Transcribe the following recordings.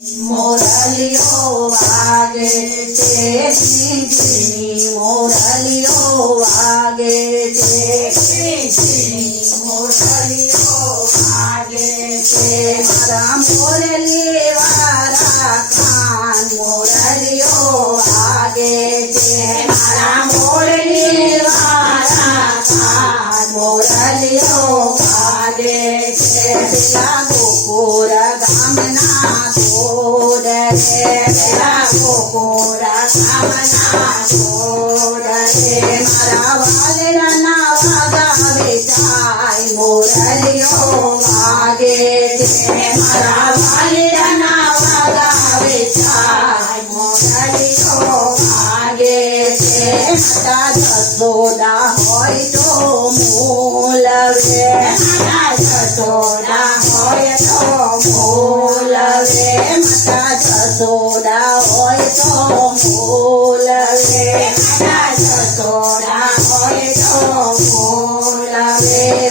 મોરલીઓ વાગે છે ઝીણી મોરલીઓ વાગે છે ઝીણી મોરલીઓ વાગે છે. મારા મોરલી વાળા ખાન મોરલીઓ વાગે છે. મારા મોરલી વાળા ખાન મોરલીઓ વાગે છે પેલા ગોકુળ ગામના ગોડ રે પેલા ગોકુળ ગામના ગોડ રે મારા વાલરાના વાગાવે જાય મોરલીઓ વાગે છે મારા વાલરાના વાગાવે જાય મોરલીઓ વાગે છે માતા જસોદા જસોદા હોય તો મૂલવે માતા જસોદા હોય તો મૂલવે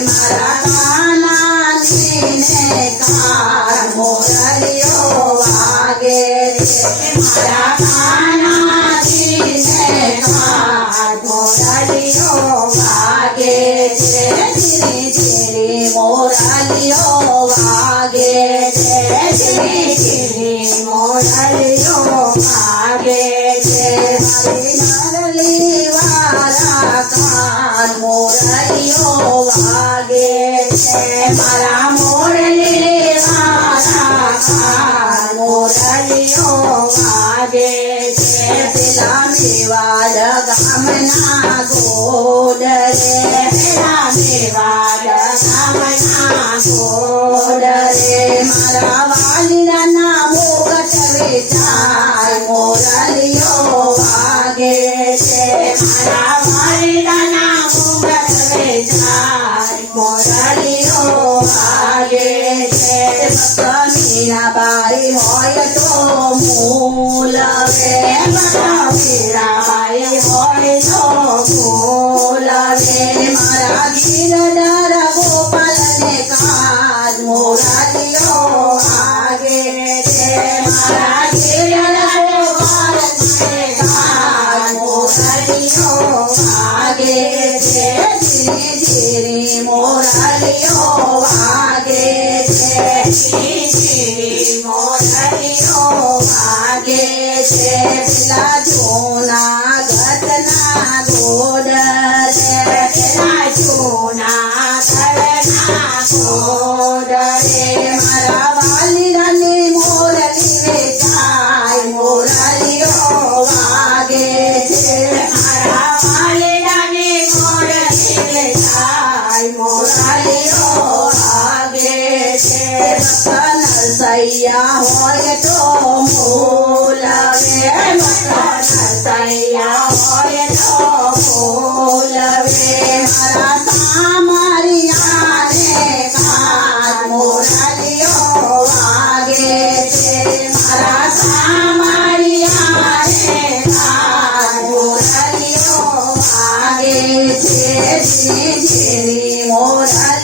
મારા કાનાને કાર મોરલીઓ વાગે છે મારા કાનાને કાર મોરલીઓ વાગે છે ધીરે ધીરે મોરલીઓ વાગે મેવાડ ગામના ગોડ રે પેલા મેવાડ ગામના ગોડ રે મારા વાલીના નામો વેચાય મોરલીઓ મીરા બાઈ હોય તો મૂલવે મીરા બાઈ હોય તો મૂલવે મોરાલીઓ વાગે છે. મોરાલીઓ સૈયા હોય તો મૂલવે સૈયા હોય તો મૂલવે મારા સામરિયાને કાન મોરલીઓ વાગે છે. મારા સામરિયાને કાન મોરલીઓ વાગે છે. છે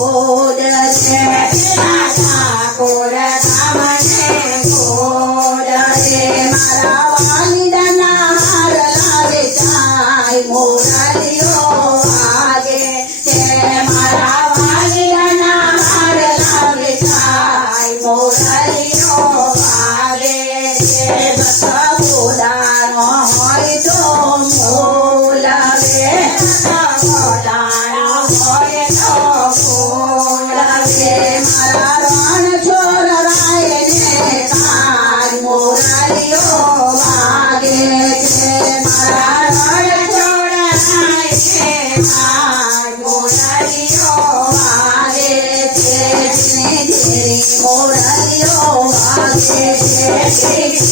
Essa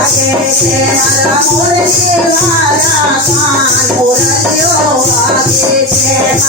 লাগে রে আলা মোরে দিওয়ারা পান মোরা দিও আগে রে